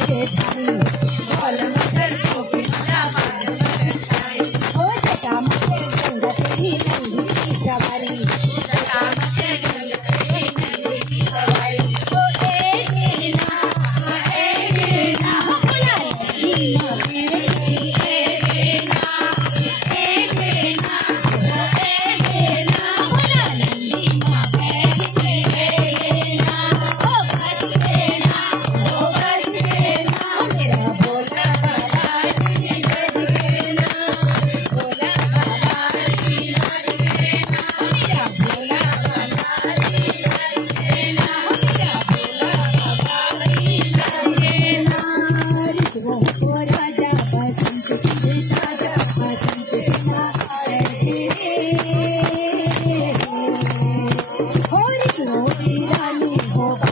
मेरे थारी ढोल मकर गोपी माला बार बरसाए ओ जटा मचे गंगा तेरी नंदी की सवारी जटा मचे गंगा तेरी नंदी की सवारी ओ ए गिना बुला नीमा मेरे हो